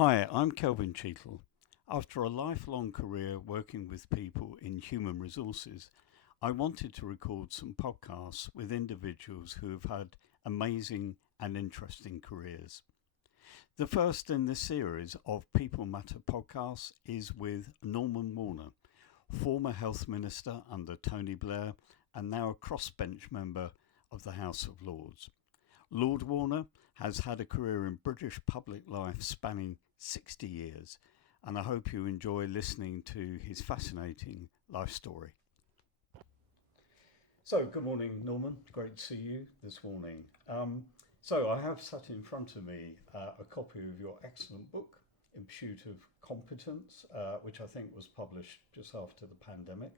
Hi, I'm Kelvin Cheatle. After a lifelong career working with people in human resources, I wanted to record some podcasts with individuals who have had amazing and interesting careers. The first in this series of People Matter podcasts is with Norman Warner, former health minister under Tony Blair and now a crossbench member of the House of Lords. Lord Warner has had a career in British public life spanning 60 years, and I hope you enjoy listening to his fascinating life story. So, good morning, Norman. Great to see you this morning. So, I have sat in front of me a copy of your excellent book, In Pursuit of Competence, which I think was published just after the pandemic.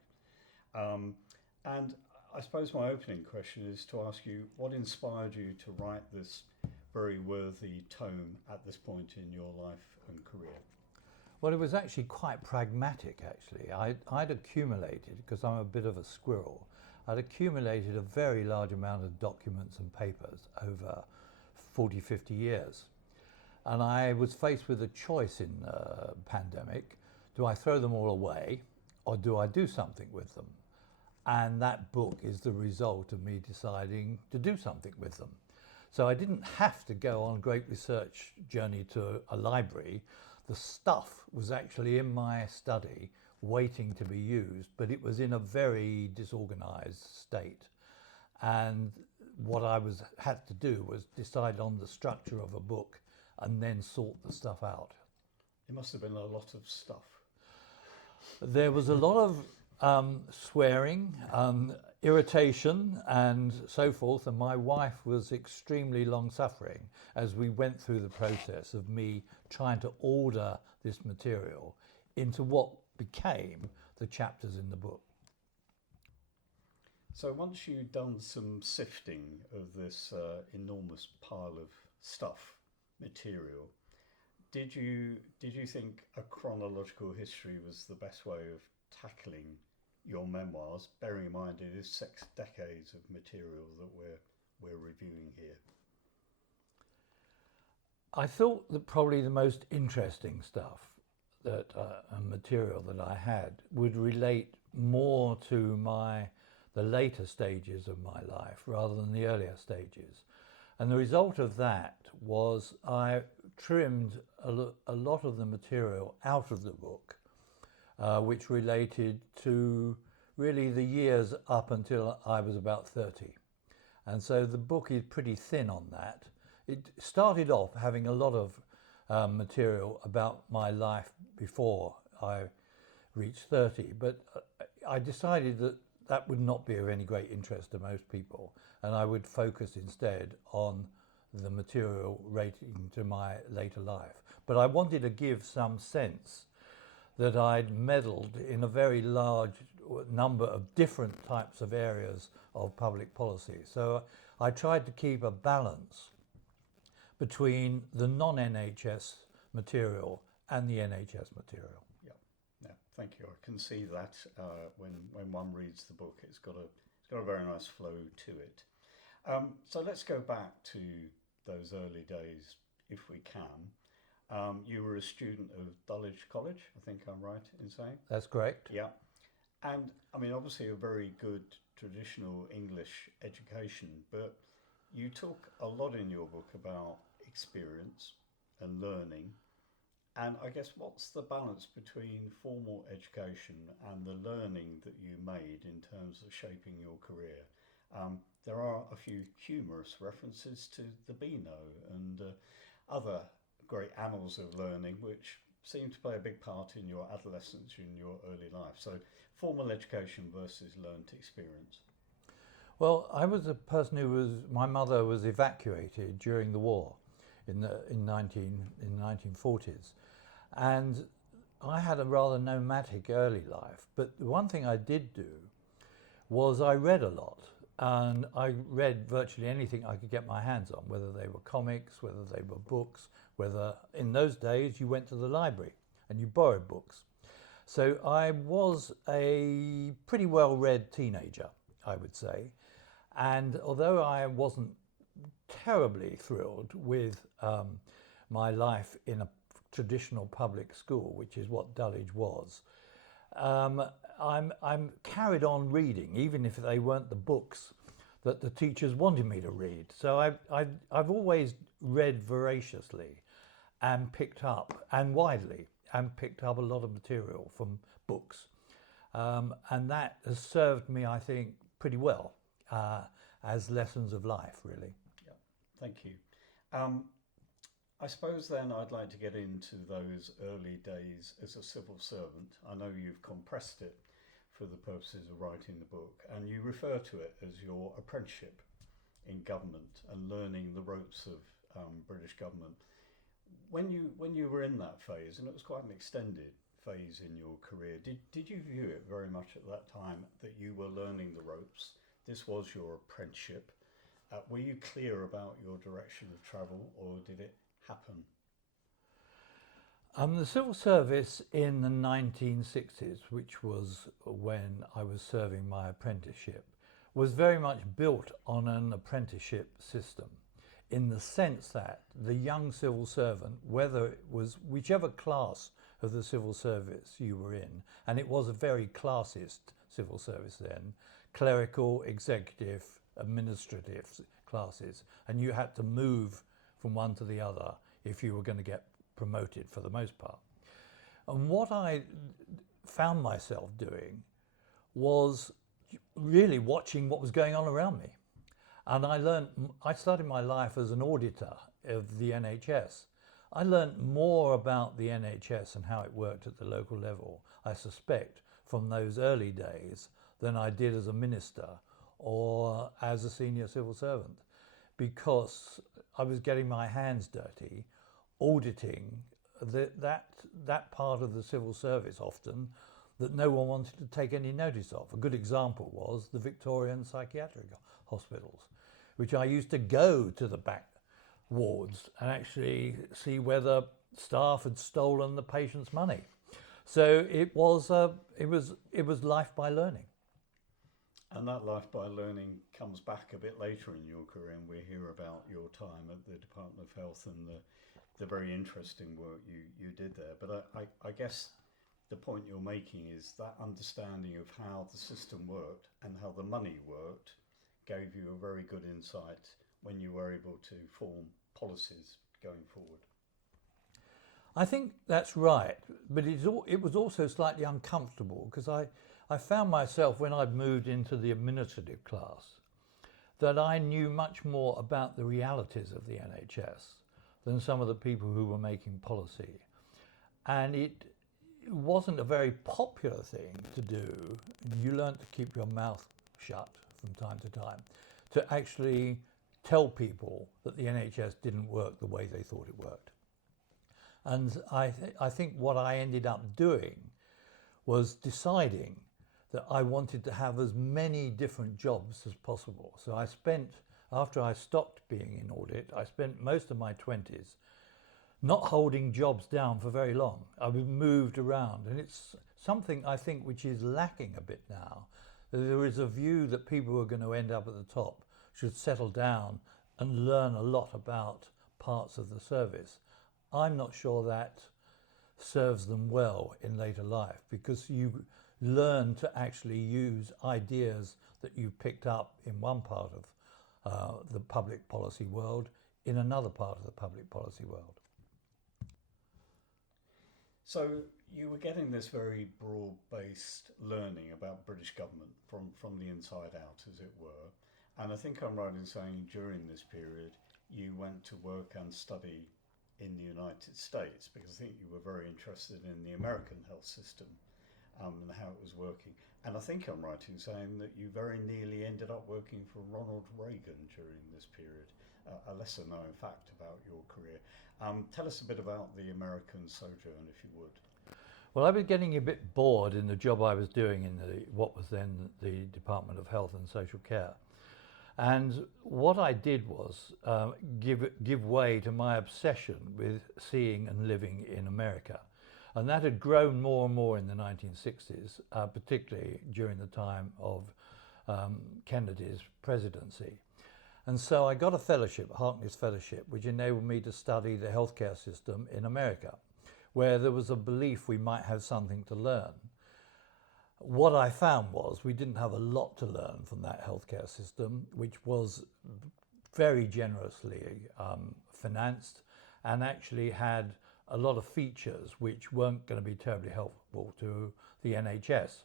And I suppose my opening question is to ask you what inspired you to write this very worthy tome at this point in your life and career? Well, it was actually quite pragmatic, actually. I'd accumulated, because I'm a bit of a squirrel, I'd accumulated a very large amount of documents and papers over 40, 50 years. And I was faced with a choice in the pandemic. Do I throw them all away, or do I do something with them? And that book is the result of me deciding to do something with them. So I didn't have to go on a great research journey to a library. The stuff was actually in my study waiting to be used, but it was in a very disorganized state. And what I had to do was decide on the structure of a book and then sort the stuff out. It must have been a lot of stuff. There was a lot of swearing, irritation and so forth, and my wife was extremely long-suffering as we went through the process of me trying to order this material into what became the chapters in the book. So once you'd done some sifting of this enormous pile of stuff, material, did you think a chronological history was the best way of tackling your memoirs, bearing in mind it is 6 decades of material that we're reviewing here? I thought that probably the most interesting stuff that material that I had would relate more to the later stages of my life rather than the earlier stages. And the result of that was I trimmed a lot of the material out of the book, which related to really the years up until I was about 30. And so the book is pretty thin on that. It started off having a lot of material about my life before I reached 30, but I decided that that would not be of any great interest to most people, and I would focus instead on the material relating to my later life. But I wanted to give some sense that I'd meddled in a very large number of different types of areas of public policy. So I tried to keep a balance between the non-NHS material and the NHS material. Yeah, thank you. I can see that when one reads the book, it's got a very nice flow to it. So let's go back to those early days, if we can. You were a student of Dulwich College, I think I'm right in saying? That's correct. Yeah. And I mean, obviously a very good traditional English education, but you talk a lot in your book about experience and learning. And I guess what's the balance between formal education and the learning that you made in terms of shaping your career? There are a few humorous references to the Beano and other great annals of learning, which seem to play a big part in your adolescence, in your early life. So formal education versus learnt experience. Well, I was a person my mother was evacuated during the war in the 1940s. And I had a rather nomadic early life. But the one thing I did do was I read a lot. And I read virtually anything I could get my hands on, whether they were comics, whether they were books, whether in those days you went to the library and you borrowed books. So I was a pretty well-read teenager, I would say. And although I wasn't terribly thrilled with my life in a traditional public school, which is what Dulwich was, I'm carried on reading, even if they weren't the books that the teachers wanted me to read. So I've always read voraciously and picked up, and widely, and picked up a lot of material from books. And that has served me, I think, pretty well as lessons of life, really. Yeah, thank you. I suppose then I'd like to get into those early days as a civil servant. I know you've compressed it for the purposes of writing the book, and you refer to it as your apprenticeship in government and learning the ropes of British government. When you were in that phase, and it was quite an extended phase in your career, did you view it very much at that time that you were learning the ropes? This was your apprenticeship. Were you clear about your direction of travel, or did it happen? The civil service in the 1960s, which was when I was serving my apprenticeship, was very much built on an apprenticeship system, in the sense that the young civil servant, whether it was whichever class of the civil service you were in, and it was a very classist civil service then, clerical, executive, administrative classes, and you had to move from one to the other if you were going to get promoted for the most part. And what I found myself doing was really watching what was going on around me. And I started my life as an auditor of the NHS. I learned more about the NHS and how it worked at the local level, I suspect, from those early days than I did as a minister or as a senior civil servant, because I was getting my hands dirty auditing that part of the civil service often that no one wanted to take any notice of. A good example was the Victorian psychiatric hospitals, which I used to go to the back wards and actually see whether staff had stolen the patient's money. So it was life by learning. And that life by learning comes back a bit later in your career, and we hear about your time at the Department of Health and the very interesting work you did there. But I guess the point you're making is that understanding of how the system worked and how the money worked gave you a very good insight when you were able to form policies going forward. I think that's right, but it was also slightly uncomfortable, because I found myself, when I'd moved into the administrative class, that I knew much more about the realities of the NHS than some of the people who were making policy. And it wasn't a very popular thing to do. You learned to keep your mouth shut from time to time, to actually tell people that the NHS didn't work the way they thought it worked. And I think what I ended up doing was deciding that I wanted to have as many different jobs as possible. So after I stopped being in audit, I spent most of my 20s not holding jobs down for very long. I was moved around, and it's something I think which is lacking a bit now. There is a view that people who are going to end up at the top should settle down and learn a lot about parts of the service. I'm not sure that serves them well in later life, because you learn to actually use ideas that you picked up in one part of the public policy world in another part of the public policy world. So you were getting this very broad-based learning about British government from the inside out, as it were. And I think I'm right in saying during this period you went to work and study in the United States, because I think you were very interested in the American health system and how it was working. And I think I'm right in saying that you very nearly ended up working for Ronald Reagan during this period, a lesser known fact about your career. Tell us a bit about the American sojourn, if you would. Well, I was getting a bit bored in the job I was doing in what was then the Department of Health and Social Care. And what I did was give way to my obsession with seeing and living in America. And that had grown more and more in the 1960s, particularly during the time of Kennedy's presidency. And so I got a fellowship, a Harkness Fellowship, which enabled me to study the healthcare system in America. where there was a belief we might have something to learn. What I found was we didn't have a lot to learn from that healthcare system, which was very generously financed and actually had a lot of features which weren't going to be terribly helpful to the NHS.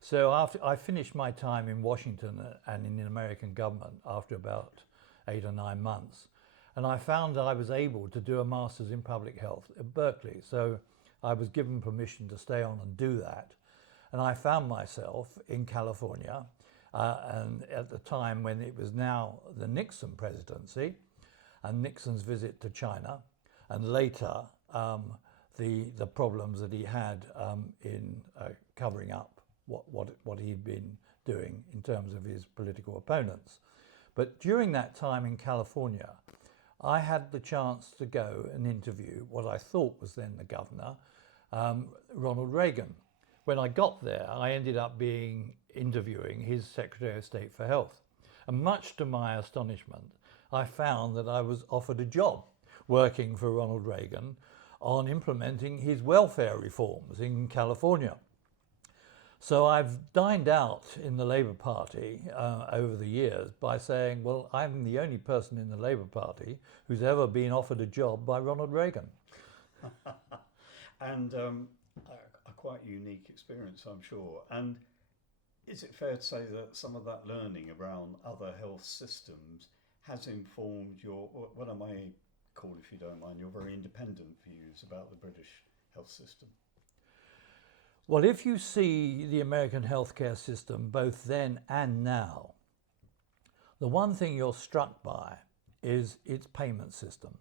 So after I finished my time in Washington and in the American government after about 8 or 9 months, and I found I was able to do a master's in public health at Berkeley. So I was given permission to stay on and do that. And I found myself in California, and at the time when it was now the Nixon presidency and Nixon's visit to China, and later the problems that he had in covering up what he'd been doing in terms of his political opponents. But during that time in California, I had the chance to go and interview what I thought was then the governor, Ronald Reagan. When I got there, I ended up interviewing his Secretary of State for Health. And much to my astonishment, I found that I was offered a job working for Ronald Reagan on implementing his welfare reforms in California. So I've dined out in the Labour Party over the years by saying, well, I'm the only person in the Labour Party who's ever been offered a job by Ronald Reagan. And a quite unique experience, I'm sure. And is it fair to say that some of that learning around other health systems has informed your, what I may call, if you don't mind, your very independent views about the British health system? Well, if you see the American healthcare system both then and now, the one thing you're struck by is its payment system.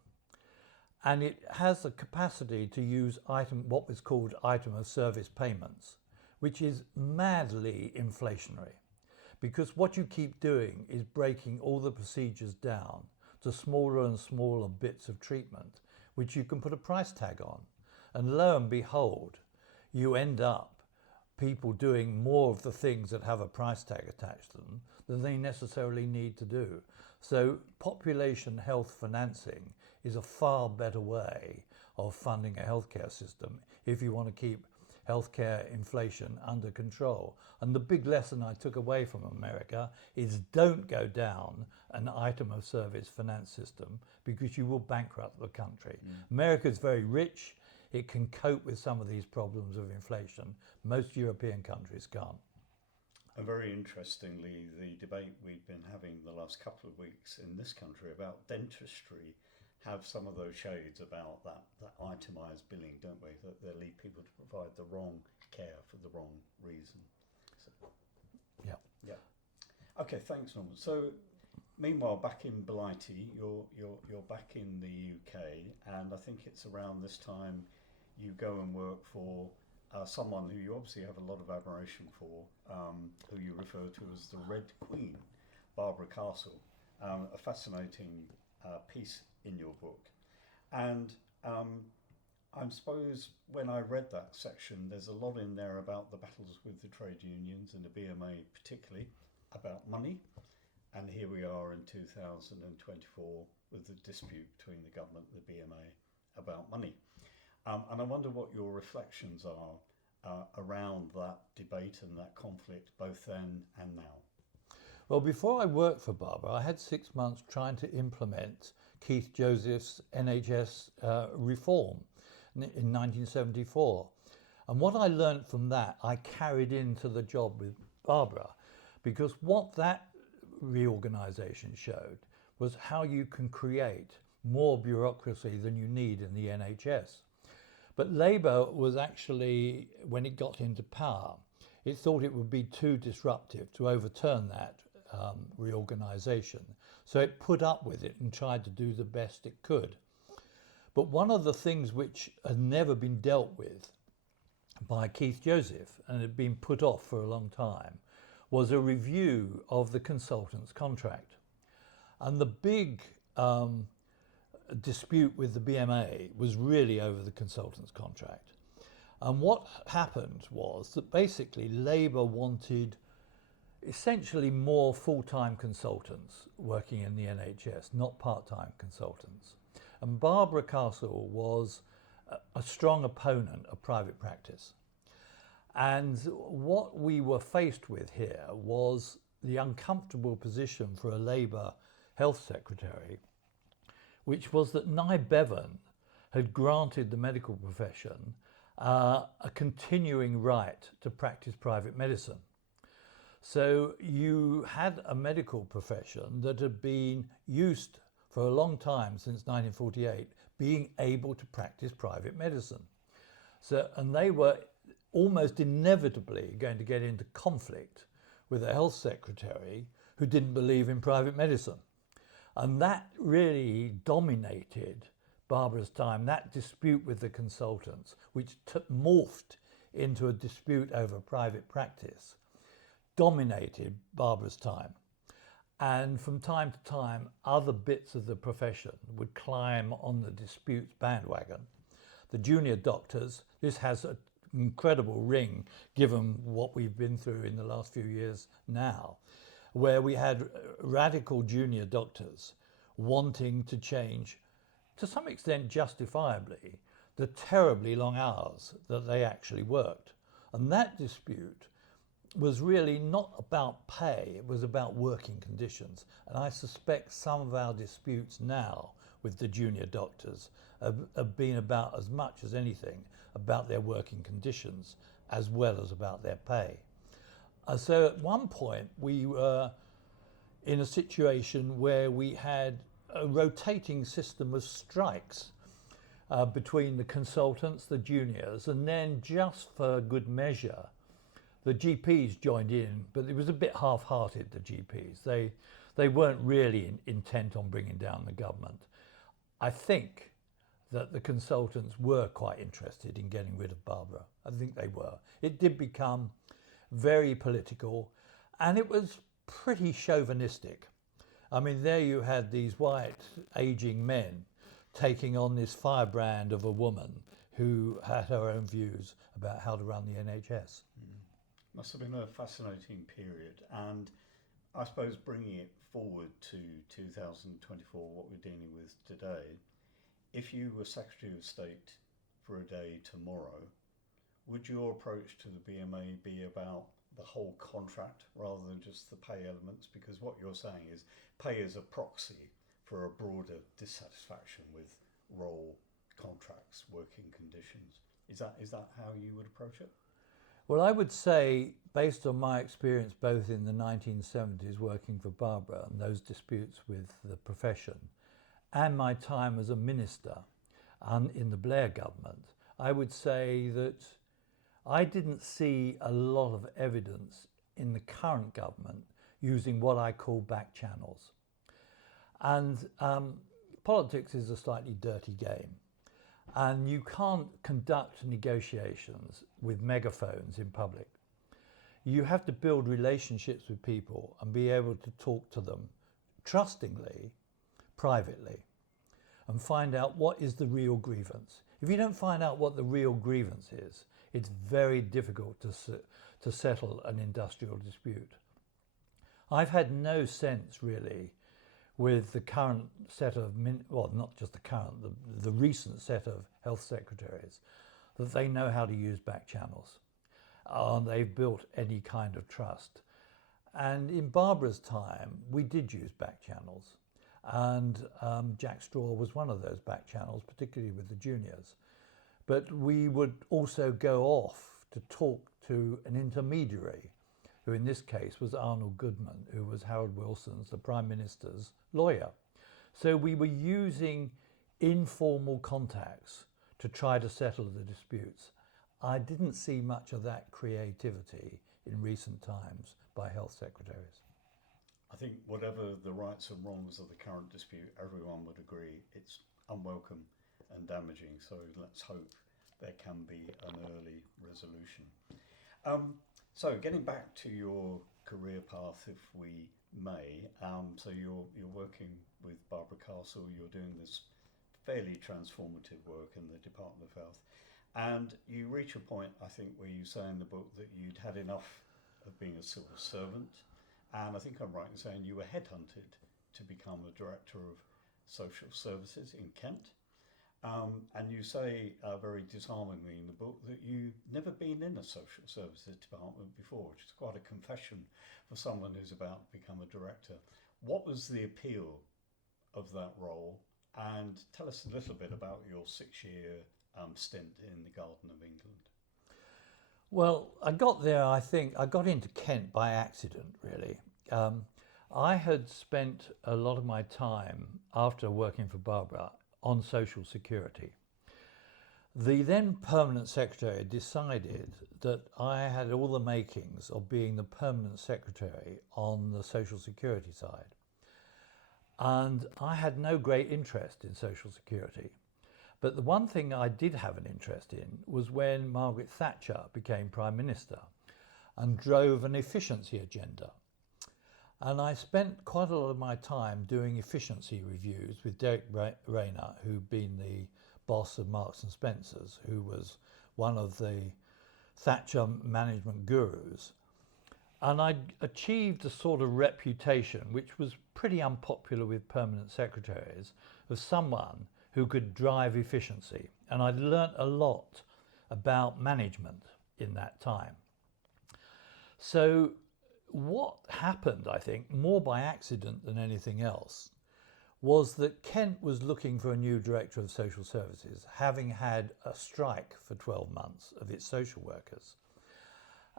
And it has the capacity to use what was called item of service payments, which is madly inflationary. Because what you keep doing is breaking all the procedures down to smaller and smaller bits of treatment, which you can put a price tag on. And lo and behold, you end up people doing more of the things that have a price tag attached to them than they necessarily need to do. So population health financing is a far better way of funding a healthcare system if you want to keep healthcare inflation under control. And the big lesson I took away from America is don't go down an item of service finance system because you will bankrupt the country. America is very rich. It can cope with some of these problems of inflation. Most European countries can't. And very interestingly, the debate we've been having the last couple of weeks in this country about dentistry have some of those shades about that itemised billing, don't we? That they lead people to provide the wrong care for the wrong reason. So, yeah. Okay, thanks, Norman. So, meanwhile, back in Blighty, you're back in the UK, and I think it's around this time you go and work for someone who you obviously have a lot of admiration for, who you refer to as the Red Queen, Barbara Castle, a fascinating piece in your book. And I suppose when I read that section, there's a lot in there about the battles with the trade unions and the BMA, particularly about money. And here we are in 2024 with the dispute between the government and the BMA about money. And I wonder what your reflections are around that debate and that conflict, both then and now. Well, before I worked for Barbara, I had 6 months trying to implement Keith Joseph's NHS reform in 1974. And what I learned from that, I carried into the job with Barbara, because what that reorganisation showed was how you can create more bureaucracy than you need in the NHS. But Labour was actually, when it got into power, it thought it would be too disruptive to overturn that reorganisation. So it put up with it and tried to do the best it could. But one of the things which had never been dealt with by Keith Joseph, and had been put off for a long time, was a review of the consultant's contract. And the big dispute with the BMA was really over the consultant's contract. And what happened was that basically Labour wanted essentially more full-time consultants working in the NHS, not part-time consultants. And Barbara Castle was a strong opponent of private practice. And what we were faced with here was the uncomfortable position for a Labour health secretary, which was that Nye Bevan had granted the medical profession a continuing right to practice private medicine. So you had a medical profession that had been used for a long time, since 1948, being able to practice private medicine. So, and they were almost inevitably going to get into conflict with a health secretary who didn't believe in private medicine. And that really dominated Barbara's time, that dispute with the consultants, which morphed into a dispute over private practice, dominated Barbara's time. And from time to time, other bits of the profession would climb on the disputes bandwagon. The junior doctors, this has an incredible ring given what we've been through in the last few years now, where we had radical junior doctors wanting to change, to some extent justifiably, the terribly long hours that they actually worked. And that dispute was really not about pay, it was about working conditions. And I suspect some of our disputes now with the junior doctors have been about, as much as anything, about their working conditions as well as about their pay. So at one point we were in a situation where we had a rotating system of strikes between the consultants, the juniors, and then just for good measure, the GPs joined in, but it was a bit half-hearted, the GPs. They weren't really intent on bringing down the government. I think that the consultants were quite interested in getting rid of Barbara. I think they were. It did become very political, and it was pretty chauvinistic. I mean, there you had these white, aging men taking on this firebrand of a woman who had her own views about how to run the NHS. Must have been a fascinating period, and I suppose bringing it forward to 2024, what we're dealing with today, if you were Secretary of State for a day tomorrow, would your approach to the BMA be about the whole contract rather than just the pay elements? Because what you're saying is pay is a proxy for a broader dissatisfaction with role, contracts, working conditions. Is that how you would approach it? Well, I would say, based on my experience both in the 1970s working for Barbara and those disputes with the profession, and my time as a minister in the Blair government, I would say that I didn't see a lot of evidence in the current government using what I call back channels. And politics is a slightly dirty game. And you can't conduct negotiations with megaphones in public. You have to build relationships with people and be able to talk to them trustingly, privately, and find out what is the real grievance. If you don't find out what the real grievance is, it's very difficult to settle an industrial dispute. I've had no sense really with the current set of, well, not just the current, the recent set of health secretaries, that they know how to use back channels. They've built any kind of trust. And in Barbara's time, we did use back channels. And Jack Straw was one of those back channels, particularly with the juniors. But we would also go off to talk to an intermediary, who in this case was Arnold Goodman, who was Harold Wilson's, the Prime Minister's lawyer. So we were using informal contacts to try to settle the disputes. I didn't see much of that creativity in recent times by health secretaries. I think whatever the rights and wrongs of the current dispute, everyone would agree it's unwelcome and damaging. So let's hope there can be an early resolution. So getting back to your career path, if we may, so you're working with Barbara Castle, you're doing this fairly transformative work in the Department of Health, and you reach a point, I think, where you say in the book that you'd had enough of being a civil servant, and I think I'm right in saying you were headhunted to become the Director of Social Services in Kent. And you say very disarmingly in the book that you've never been in a social services department before, which is quite a confession for someone who's about to become a director. What was the appeal of that role? And tell us a little bit about your 6-year stint in the Garden of England. Well, I got there, I think, I got into Kent by accident, really. I had spent a lot of my time after working for Barbara on social security. The then permanent secretary decided that I had all the makings of being the permanent secretary on the social security side. And I had no great interest in social security. But the one thing I did have an interest in was when Margaret Thatcher became Prime Minister and drove an efficiency agenda. And I spent quite a lot of my time doing efficiency reviews with Derek Rayner, who'd been the boss of Marks and Spencer's, who was one of the Thatcher management gurus. And I achieved a sort of reputation, which was pretty unpopular with permanent secretaries, of someone who could drive efficiency. And I'd learnt a lot about management in that time. So what happened, I think, more by accident than anything else, was that Kent was looking for a new director of social services, having had a strike for 12 months of its social workers.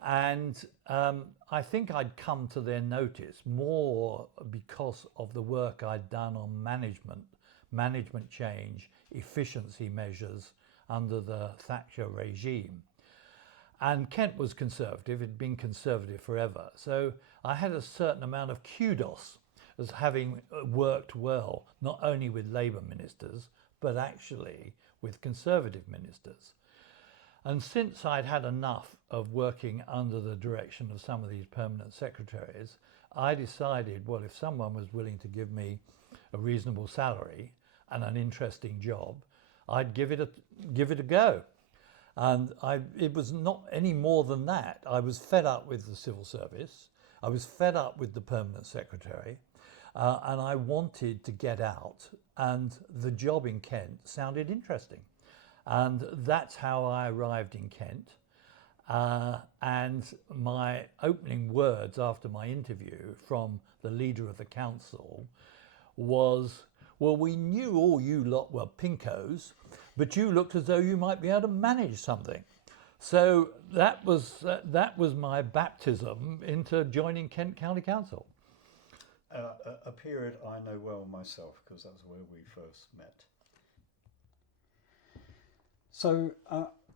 And I think I'd come to their notice more because of the work I'd done on management change, efficiency measures under the Thatcher regime. And Kent was conservative, had been conservative forever. So I had a certain amount of kudos as having worked well, not only with Labour ministers, but actually with Conservative ministers. And since I'd had enough of working under the direction of some of these permanent secretaries, I decided, well, if someone was willing to give me a reasonable salary and an interesting job, I'd give it a go. And it was not any more than that. I was fed up with the civil service. I was fed up with the permanent secretary. And I wanted to get out. And the job in Kent sounded interesting. And that's how I arrived in Kent. And my opening words after my interview from the leader of the council was, well, we knew all you lot were pinkos, but you looked as though you might be able to manage something. So that was my baptism into joining Kent County Council. A period I know well myself, because that's where we first met. So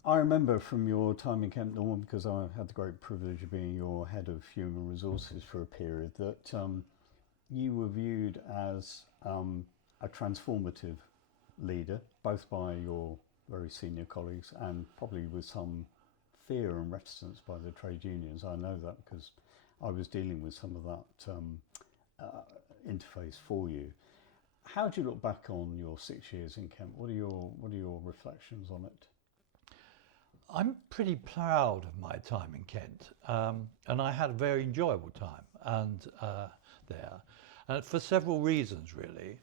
I remember from your time in Kent, Norman, because I had the great privilege of being your head of human resources for a period, that you were viewed as a transformative leader, both by your very senior colleagues and probably with some fear and reticence by the trade unions. I know that because I was dealing with some of that interface for you. How do you look back on your 6 years in Kent? What are your reflections on it? I'm pretty proud of my time in Kent, and I had a very enjoyable time there, for several reasons, really.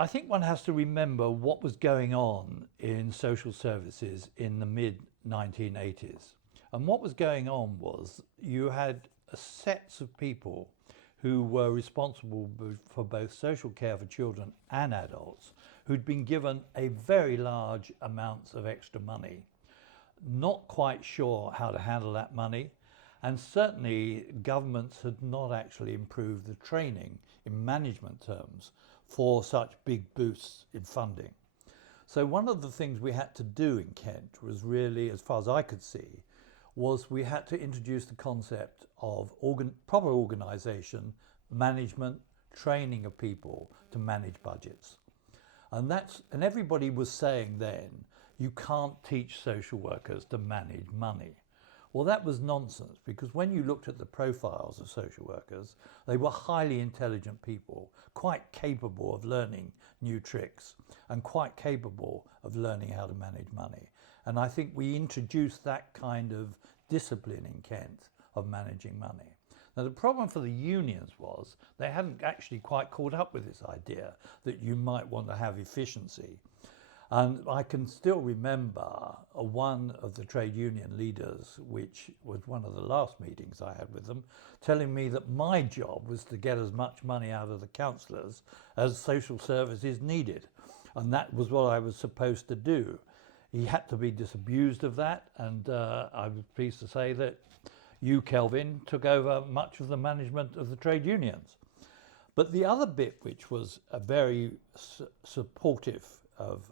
I think one has to remember what was going on in social services in the mid-1980s. And what was going on was you had sets of people who were responsible for both social care for children and adults, who'd been given a very large amounts of extra money, not quite sure how to handle that money, and certainly governments had not actually improved the training in management terms for such big boosts in funding. So one of the things we had to do in Kent was really, as far as I could see, was we had to introduce the concept of proper organisation, management, training of people to manage budgets. And everybody was saying then, you can't teach social workers to manage money. Well, that was nonsense, because when you looked at the profiles of social workers, they were highly intelligent people, quite capable of learning new tricks and quite capable of learning how to manage money. And I think we introduced that kind of discipline in Kent of managing money. Now, the problem for the unions was they hadn't actually quite caught up with this idea that you might want to have efficiency. And I can still remember one of the trade union leaders, which was one of the last meetings I had with them, telling me that my job was to get as much money out of the councillors as social services needed. And that was what I was supposed to do. He had to be disabused of that, and I was pleased to say that you.Kelvin took over much of the management of the trade unions. But the other bit, which was a very supportive of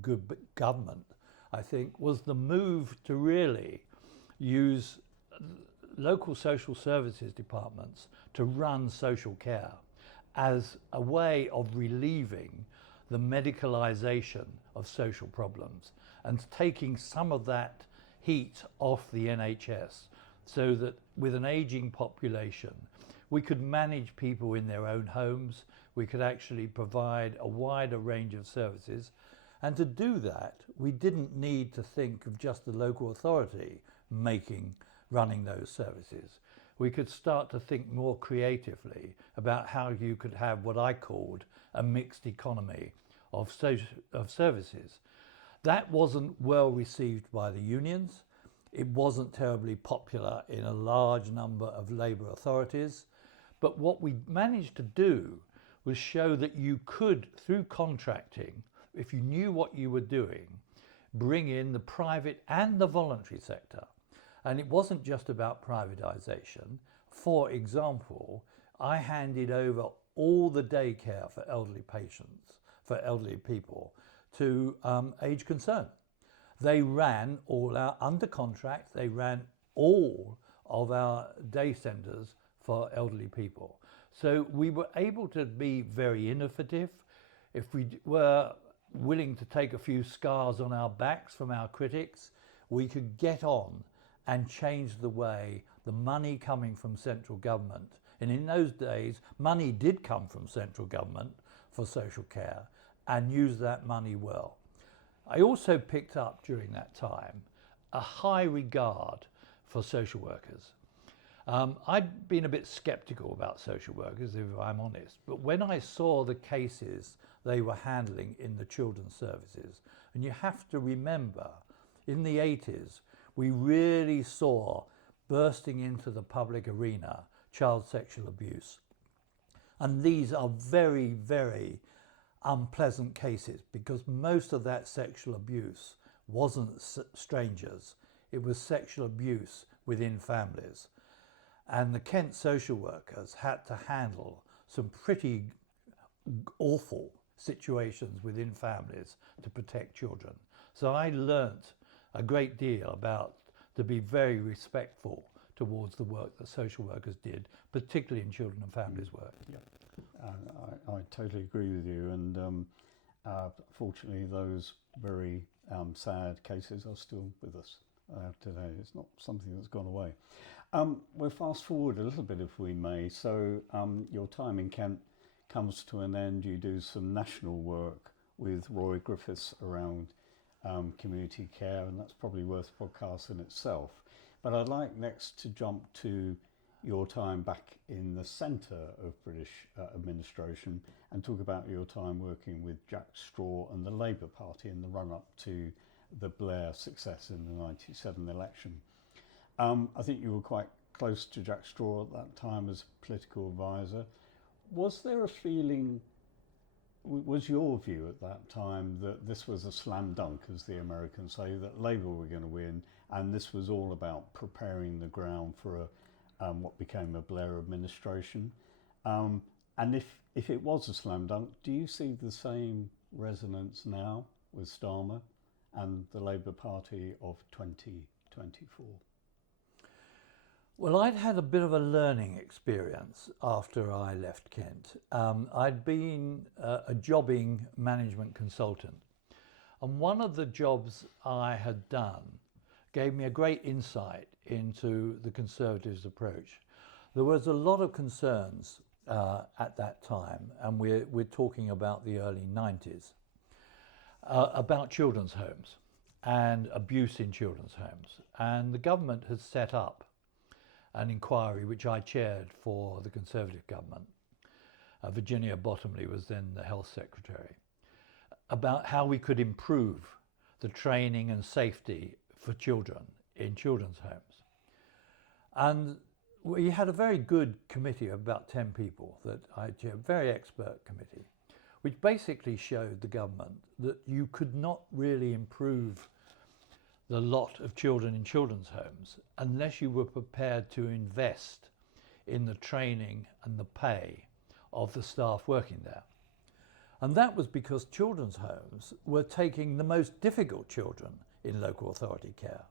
good government, I think, was the move to really use local social services departments to run social care as a way of relieving the medicalisation of social problems and taking some of that heat off the NHS, so that with an ageing population we could manage people in their own homes, we could actually provide a wider range of services. And to do that, we didn't need to think of just the local authority running those services. We could start to think more creatively about how you could have what I called a mixed economy of services. That wasn't well received by the unions. It wasn't terribly popular in a large number of labour authorities. But what we managed to do was show that you could, through contracting, if you knew what you were doing, bring in the private and the voluntary sector. And it wasn't just about privatisation. For example, I handed over all the daycare for elderly patients, for elderly people, to Age Concern. They ran all our, under contract, they ran all of our day centres for elderly people. So we were able to be very innovative. If we were willing to take a few scars on our backs from our critics, we could get on and change the way the money coming from central government. And in those days, money did come from central government for social care, and use that money well. I also picked up during that time a high regard for social workers. I'd been a bit sceptical about social workers, if I'm honest, but when I saw the cases they were handling in the children's services, and you have to remember, in the 80s, we really saw bursting into the public arena child sexual abuse. And these are very, very unpleasant cases, because most of that sexual abuse wasn't strangers, it was sexual abuse within families. And the Kent social workers had to handle some pretty awful situations within families to protect children. So I learnt a great deal about to be very respectful towards the work that social workers did, particularly in children and families work. Yeah. I totally agree with you, and fortunately those very sad cases are still with us today. It's not something that's gone away. We'll fast forward a little bit, if we may. So your time in Kent comes to an end. You do some national work with Roy Griffiths around community care, and that's probably worth a podcast in itself. But I'd like next to jump to your time back in the centre of British administration and talk about your time working with Jack Straw and the Labour Party in the run-up to the Blair success in the 97 election. I think you were quite close to Jack Straw at that time as political advisor. Was there a feeling, was your view at that time that this was a slam dunk, as the Americans say, that Labour were going to win, and this was all about preparing the ground for what became a Blair administration? And if it was a slam dunk, do you see the same resonance now with Starmer and the Labour Party of 2024? Well, I'd had a bit of a learning experience after I left Kent. I'd been a jobbing management consultant, and one of the jobs I had done gave me a great insight into the Conservatives' approach. There was a lot of concerns at that time, and we're talking about the early 90s, about children's homes and abuse in children's homes. And the government had set up an inquiry which I chaired for the Conservative government. Virginia Bottomley was then the Health Secretary. about how we could improve the training and safety for children in children's homes. And we had a very good committee of about 10 people that I chaired, a very expert committee, which basically showed the government that you could not really improve the lot of children in children's homes unless you were prepared to invest in the training and the pay of the staff working there. And that was because children's homes were taking the most difficult children in local authority care.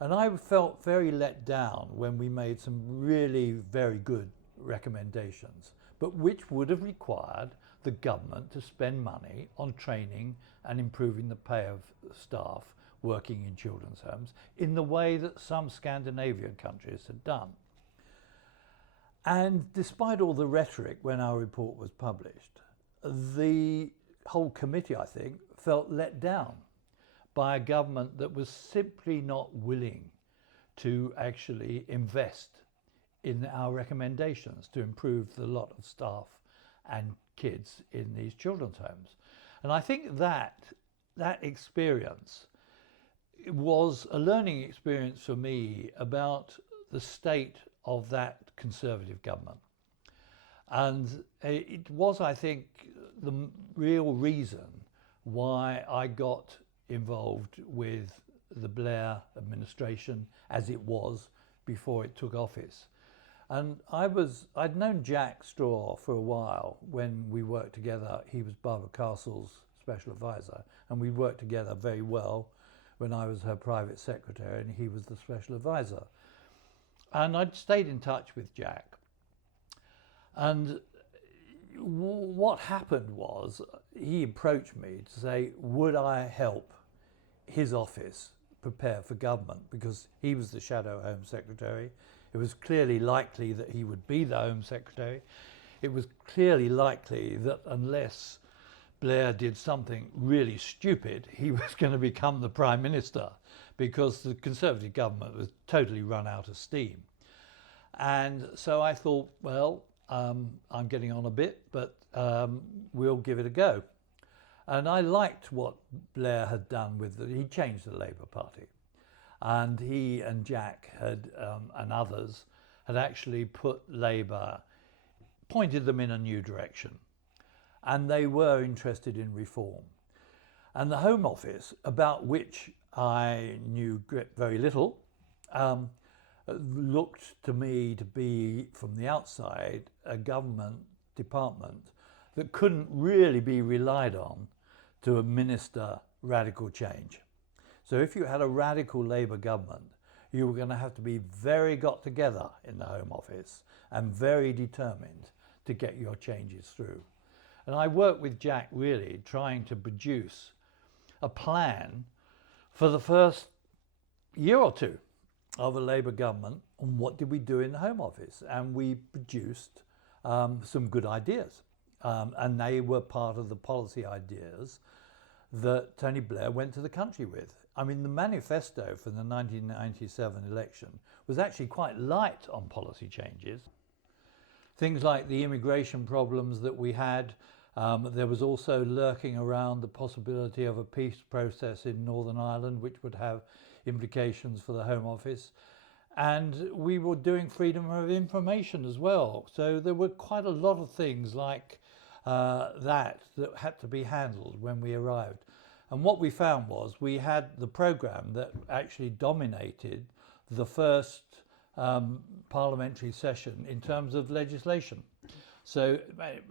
And I felt very let down when we made some really very good recommendations, but which would have required the government to spend money on training and improving the pay of staff working in children's homes in the way that some Scandinavian countries had done. And despite all the rhetoric when our report was published, the whole committee, I think, felt let down by a government that was simply not willing to actually invest in our recommendations to improve the lot of staff and kids in these children's homes. And I think that experience was a learning experience for me about the state of that Conservative government. And it was, I think, the real reason why I got involved with the Blair administration as it was before it took office. And I'd known Jack Straw for a while when we worked together. He was Barbara Castle's special advisor, and we worked together very well when I was her private secretary and he was the special advisor. And I'd stayed in touch with Jack. And what happened was he approached me to say, would I help his office prepare for government, because he was the shadow Home Secretary. It was clearly likely that he would be the Home Secretary. It was clearly likely that unless Blair did something really stupid, he was going to become the Prime Minister, because the Conservative government was totally run out of steam. And so I thought, well, I'm getting on a bit, but we'll give it a go. And I liked what Blair had done he changed the Labour Party. And he and Jack had, and others, had actually put Labour, pointed them in a new direction. And they were interested in reform. And the Home Office, about which I knew very little, looked to me to be, from the outside, a government department that couldn't really be relied on to administer radical change. So if you had a radical Labour government, you were going to have to be very got together in the Home Office and very determined to get your changes through. And I worked with Jack really trying to produce a plan for the first year or two of a Labour government on what did we do in the Home Office. And we produced some good ideas. And they were part of the policy ideas that Tony Blair went to the country with. I mean, the manifesto for the 1997 election was actually quite light on policy changes. Things like the immigration problems that we had. There was also lurking around the possibility of a peace process in Northern Ireland, which would have implications for the Home Office. And we were doing freedom of information as well. So there were quite a lot of things like that had to be handled when we arrived. And what we found was we had the programme that actually dominated the first parliamentary session in terms of legislation. So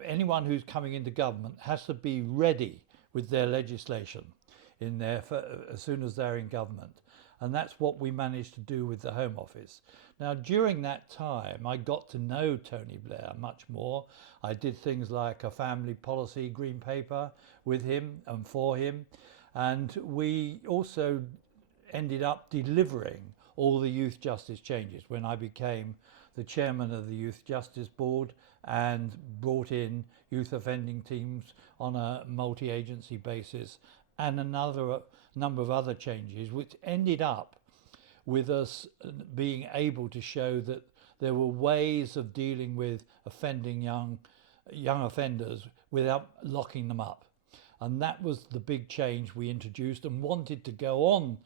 anyone who's coming into government has to be ready with their legislation in there as soon as they're in government. And that's what we managed to do with the Home Office. Now, during that time, I got to know Tony Blair much more. I did things like a family policy green paper with him and for him. And we also ended up delivering all the youth justice changes when I became the chairman of the Youth Justice Board and brought in youth offending teams on a multi-agency basis and another number of other changes, which ended up with us being able to show that there were ways of dealing with offending young offenders without locking them up. And that was the big change we introduced and wanted to go on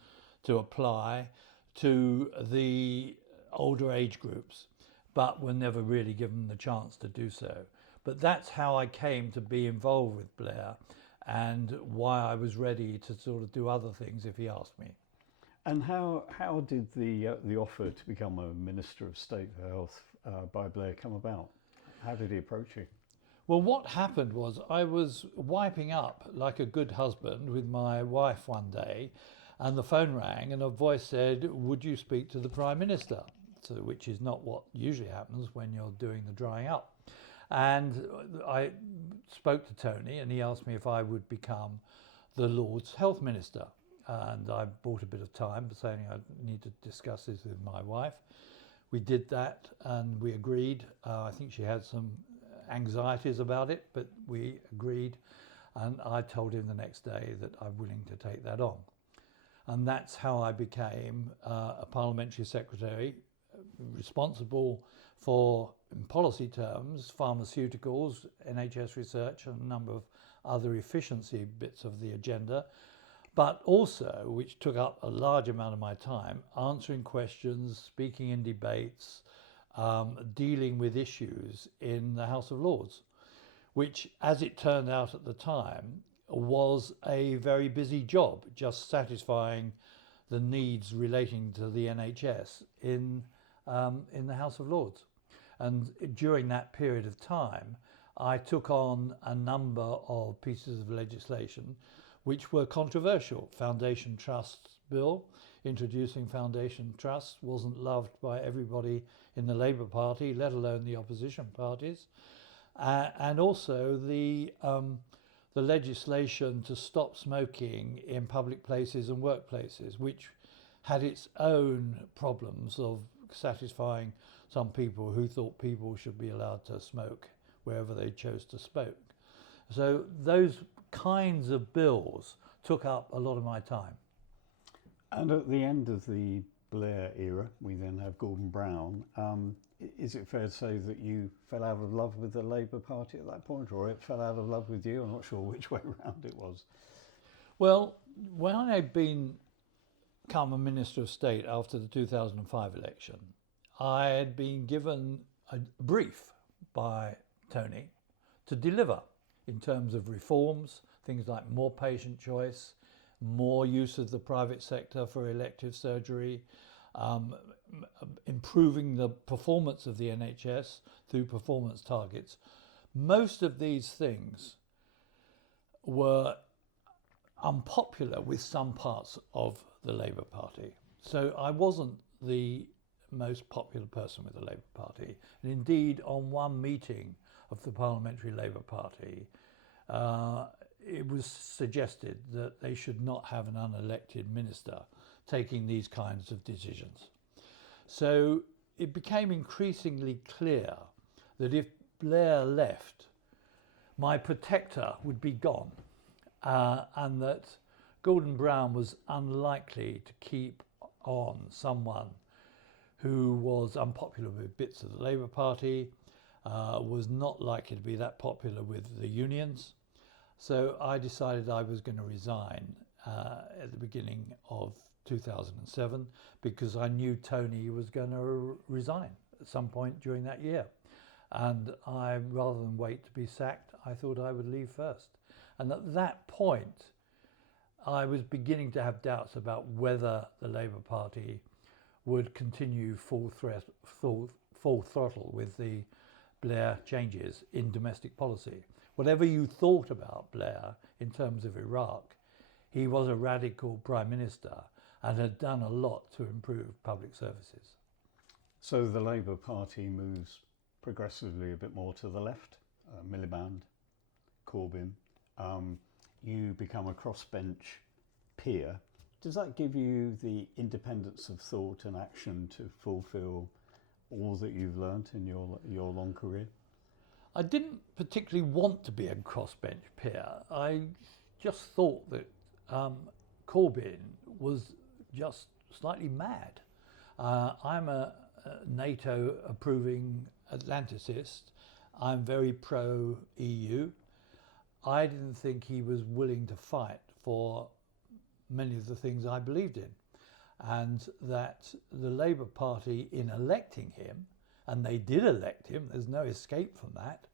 to apply to the older age groups, but were never really given the chance to do so. But that's how I came to be involved with Blair, and why I was ready to sort of do other things if he asked me. And how did the offer to become a Minister of State for Health by Blair come about? How did he approach you? Well, what happened was I was wiping up like a good husband with my wife one day, and the phone rang and a voice said, "Would you speak to the Prime Minister?" So, which is not what usually happens when you're doing the drying up. And I spoke to Tony, and he asked me if I would become the Lord's Health Minister. And I bought a bit of time, saying I need to discuss this with my wife. We did that, and we agreed. I think she had some anxieties about it, but we agreed. And I told him the next day that I'm willing to take that on. And that's how I became a parliamentary secretary, responsible for, in policy terms, pharmaceuticals, NHS research, and a number of other efficiency bits of the agenda, but also, which took up a large amount of my time, answering questions, speaking in debates, dealing with issues in the House of Lords, which, as it turned out at the time, was a very busy job, just satisfying the needs relating to the NHS in the House of Lords. And during that period of time, I took on a number of pieces of legislation which were controversial. Foundation Trusts Bill, introducing foundation trusts, wasn't loved by everybody in the Labour Party, let alone the opposition parties. And also the legislation to stop smoking in public places and workplaces, which had its own problems of satisfying some people who thought people should be allowed to smoke wherever they chose to smoke. So those kinds of bills took up a lot of my time. And at the end of the Blair era, we then have Gordon Brown. Is it fair to say that you fell out of love with the Labour Party at that point, or it fell out of love with you? I'm not sure which way round it was. Well, when I'd become a Minister of State after the 2005 election, I had been given a brief by Tony to deliver in terms of reforms, things like more patient choice, more use of the private sector for elective surgery, improving the performance of the NHS through performance targets. Most of these things were unpopular with some parts of the Labour Party. So I wasn't the most popular person with the Labour Party. And indeed, on one meeting of the Parliamentary Labour Party, it was suggested that they should not have an unelected minister taking these kinds of decisions. So it became increasingly clear that if Blair left, my protector would be gone, and that Gordon Brown was unlikely to keep on someone who was unpopular with bits of the Labour Party, was not likely to be that popular with the unions. So I decided I was going to resign at the beginning of 2007, because I knew Tony was going to resign at some point during that year. And I, rather than wait to be sacked, I thought I would leave first. And at that point, I was beginning to have doubts about whether the Labour Party would continue full throttle with the Blair changes in domestic policy. Whatever you thought about Blair in terms of Iraq, he was a radical Prime Minister and had done a lot to improve public services. So the Labour Party moves progressively a bit more to the left, Miliband, Corbyn. You become a crossbench peer. Does that give you the independence of thought and action to fulfil all that you've learnt in your long career? I didn't particularly want to be a crossbench peer. I just thought that Corbyn was just slightly mad. I'm a NATO approving Atlanticist. I'm very pro-EU. I didn't think he was willing to fight for many of the things I believed in, and that the Labour Party, in electing him, and they did elect him, there's no escape from that,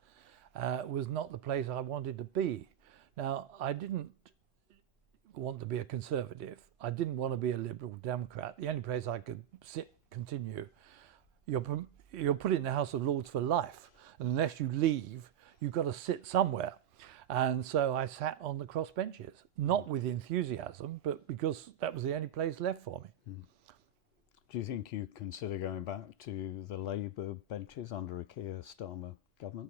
was not the place I wanted to be. Now, I didn't want to be a Conservative. I didn't want to be a Liberal Democrat. The only place I could continue, you're put in the House of Lords for life, and unless you leave, you've got to sit somewhere. And so I sat on the crossbenches, not with enthusiasm, but because that was the only place left for me. Do you think you consider going back to the Labour benches under a Keir Starmer government?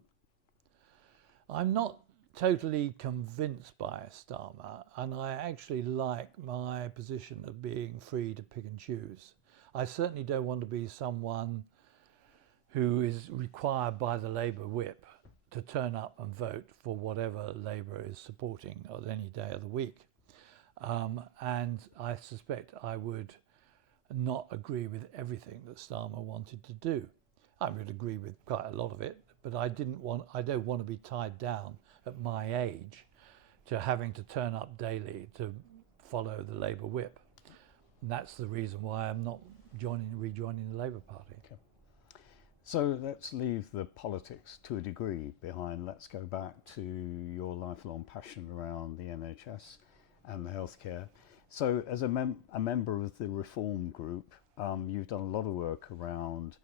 I'm not totally convinced by Starmer, and I actually like my position of being free to pick and choose. I certainly don't want to be someone who is required by the Labour whip to turn up and vote for whatever Labour is supporting on any day of the week. And I suspect I would not agree with everything that Starmer wanted to do. I would agree with quite a lot of it, but I don't want to be tied down at my age to having to turn up daily to follow the Labour whip. And that's the reason why I'm not rejoining the Labour Party. Okay. So let's leave the politics to a degree behind. Let's go back to your lifelong passion around the NHS and the healthcare. So as a member of the Reform group, you've done a lot of work around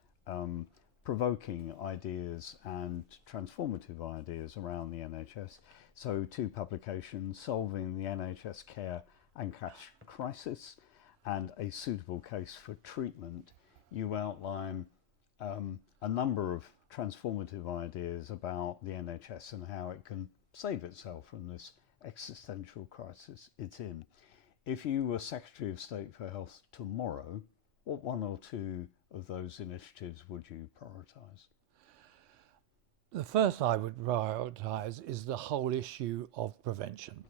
provoking ideas and transformative ideas around the NHS. So 2 publications, Solving the NHS Care and Cash Crisis and A Suitable Case for Treatment. You outline a number of transformative ideas about the NHS and how it can save itself from this existential crisis it's in. If you were Secretary of State for Health tomorrow, what 1 or 2 of those initiatives would you prioritise? The first I would prioritise is the whole issue of prevention.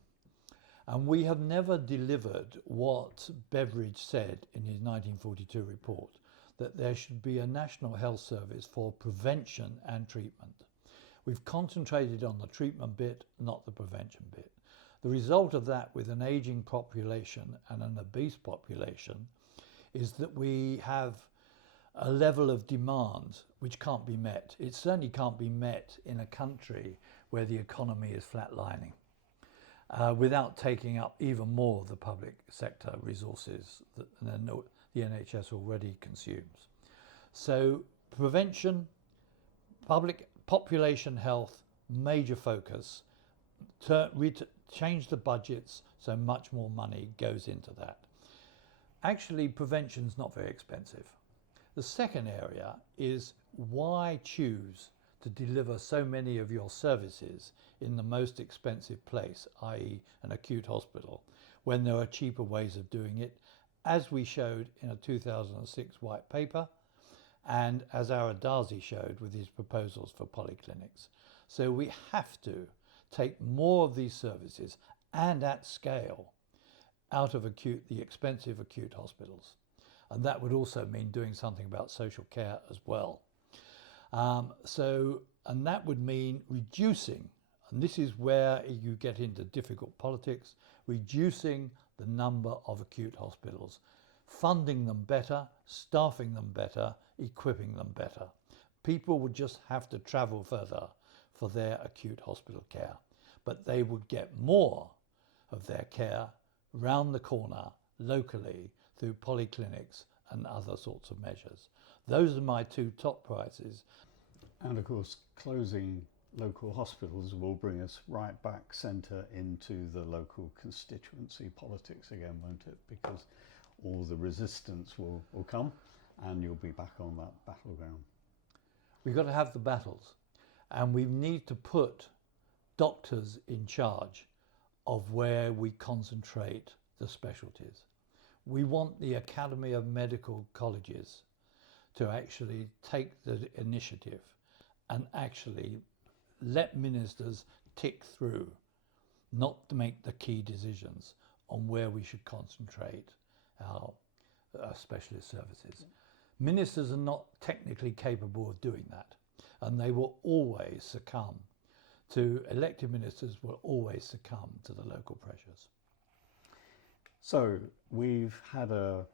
And we have never delivered what Beveridge said in his 1942 report, that there should be a national health service for prevention and treatment. We've concentrated on the treatment bit, not the prevention bit. The result of that, with an ageing population and an obese population, is that we have a level of demand which can't be met. It certainly can't be met in a country where the economy is flatlining, without taking up even more of the public sector resources that the NHS already consumes. So prevention, population health, major focus, change the budgets so much more money goes into that. Actually, prevention's not very expensive. The second area is, why choose to deliver so many of your services in the most expensive place, i.e. an acute hospital, when there are cheaper ways of doing it, as we showed in a 2006 white paper, and as Aradazi showed with his proposals for polyclinics. So we have to take more of these services, and at scale, out of the expensive acute hospitals. And that would also mean doing something about social care as well. And that would mean reducing, and this is where you get into difficult politics, reducing the number of acute hospitals, funding them better, staffing them better, equipping them better. People would just have to travel further for their acute hospital care, but they would get more of their care round the corner locally through polyclinics and other sorts of measures. Those are my 2 top priorities. And of course, closing local hospitals will bring us right back centre into the local constituency politics again, won't it? Because all the resistance will come and you'll be back on that battleground. We've got to have the battles, and we need to put doctors in charge of where we concentrate the specialties. We want the Academy of Medical Colleges to actually take the initiative and actually let ministers tick through, not to make the key decisions on where we should concentrate our specialist services. Ministers are not technically capable of doing that, and they will always succumb to elected ministers will always succumb to the local pressures. So we've had a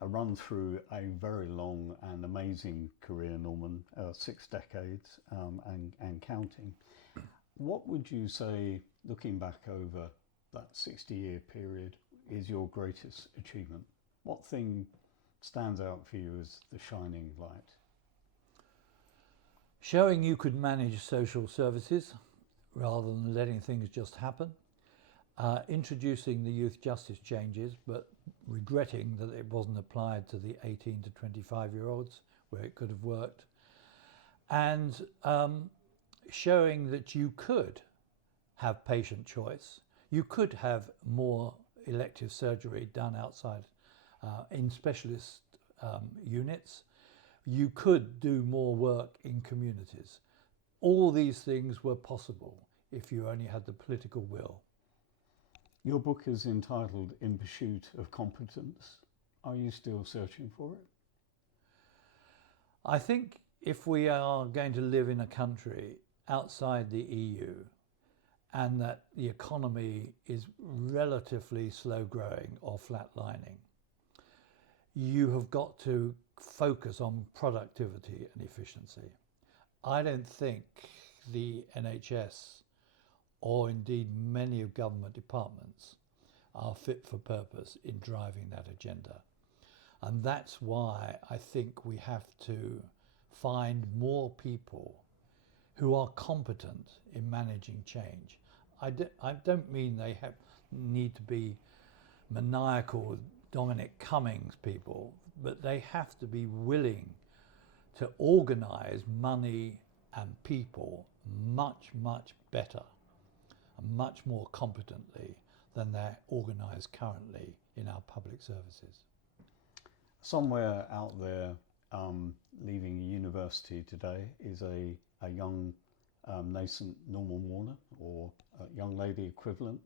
run through a very long and amazing career, Norman, 6 decades and counting. What would you say, looking back over that 60-year period, is your greatest achievement? What thing stands out for you as the shining light? Showing you could manage social services rather than letting things just happen. Introducing the youth justice changes, but regretting that it wasn't applied to the 18 to 25-year-olds where it could have worked. And showing that you could have patient choice. You could have more elective surgery done outside in specialist units. You could do more work in communities. All these things were possible if you only had the political will. Your book is entitled In Pursuit of Competence. Are you still searching for it? I think if we are going to live in a country outside the EU and that the economy is relatively slow growing or flatlining, you have got to focus on productivity and efficiency. I don't think the NHS or indeed many of government departments are fit for purpose in driving that agenda. And that's why I think we have to find more people who are competent in managing change. I don't mean they need to be maniacal Dominic Cummings people, but they have to be willing to organise money and people much, much better and much more competently than they're organised currently in our public services. Somewhere out there, leaving a university today is a young nascent Norman Warner, or a young lady equivalent.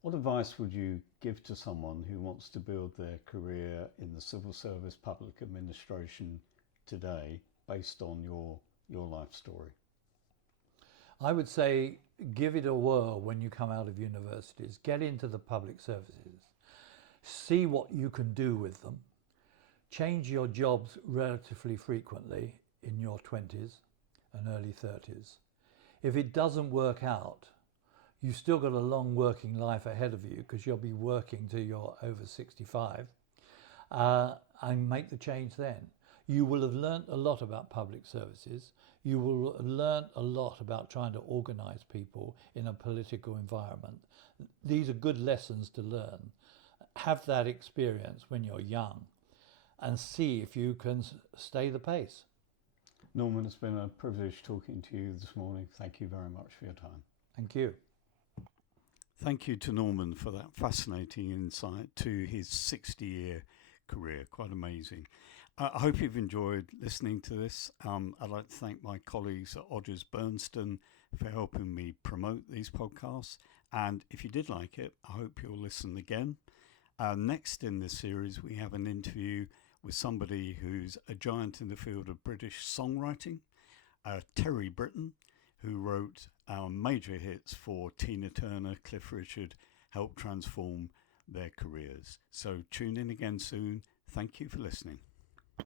What advice would you give to someone who wants to build their career in the civil service, public administration today, based on your life story? I would say give it a whirl when you come out of universities. Get into the public services. See what you can do with them. Change your jobs relatively frequently in your 20s and early 30s. If it doesn't work out, you've still got a long working life ahead of you because you'll be working till you're over 65, and make the change then. You will have learnt a lot about public services. You will have learnt a lot about trying to organise people in a political environment. These are good lessons to learn. Have that experience when you're young and see if you can stay the pace. Norman, it's been a privilege talking to you this morning. Thank you very much for your time. Thank you. Thank you to Norman for that fascinating insight to his 60-year career. Quite amazing. I hope you've enjoyed listening to this. I'd like to thank my colleagues at Odgers Bernston for helping me promote these podcasts. And if you did like it, I hope you'll listen again. Next in this series, we have an interview with somebody who's a giant in the field of British songwriting, Terry Britton, who wrote our major hits for Tina Turner, Cliff Richard, helped transform their careers. So tune in again soon. Thank you for listening.